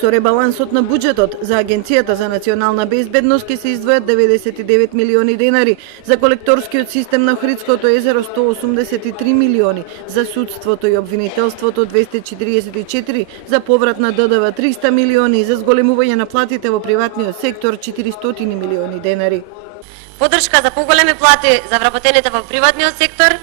Со ребалансот на буџетот за Агенцијата за национална безбедност ќе се издвојат 99 милиони денари, за колекторскиот систем на Охридското езеро 183 милиони, за судството и обвинителството 244, за поврат на ДДВ 300 милиони, за зголемување на платите во приватниот сектор 400 милиони денари. Поддршка за поголеми плати за вработените во приватниот сектор,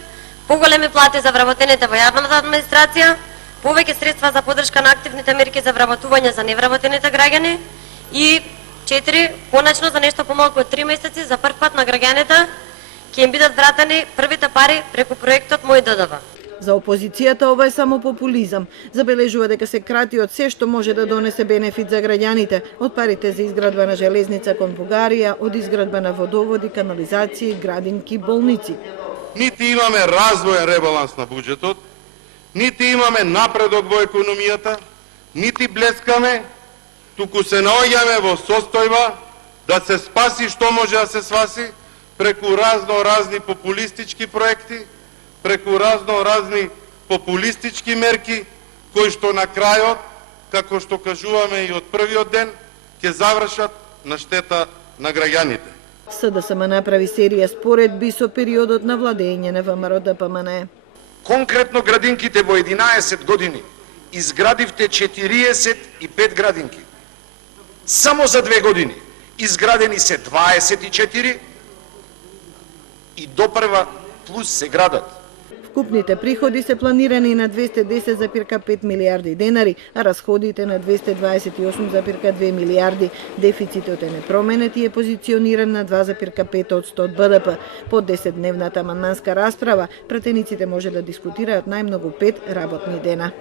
поголеми плати за вработените во јавната администрација, повеќе средства за поддршка на активните мерки за вработување за невработените граѓани и 4. Конечно за нешто помалку од 3 месеци за прв пат на граѓаните ќе им бидат вратени првите пари преку проектот Мој ДДВ. За опозицијата ова е само популизам. Забележува дека се крати од се што може да донесе бенефит за граѓаните, од парите за изградба на железница кон Бугарија, од изградба на водоводи, канализации, градинки, болници. Нити имаме развоен ребаланс на буџетот, нити имаме напредок во економијата, нити блескаме, туку се наоѓаме во состојба да се спаси што може да се спаси преку разни популистички проекти, преку разни популистички мерки, кои што на крајот, како што кажуваме и од првиот ден, ќе завршат на штета на граѓаните. СДСМ направи серија споредби со периодот на владење на ВМРО-ДПМНЕ. Конкретно градинките во 11 години изградивте 45 градинки. Само за 2 години изградени се 24 и допрва плюс се градат. Вкупните приходи се планирани на 210,5 милиарди денари, а расходите на 228,2 милиарди. Дефицитот е непроменет и е позициониран на 2,5% од БДП. По 10-дневната амандманска расправа, пратениците може да дискутираат најмногу 5 работни дена.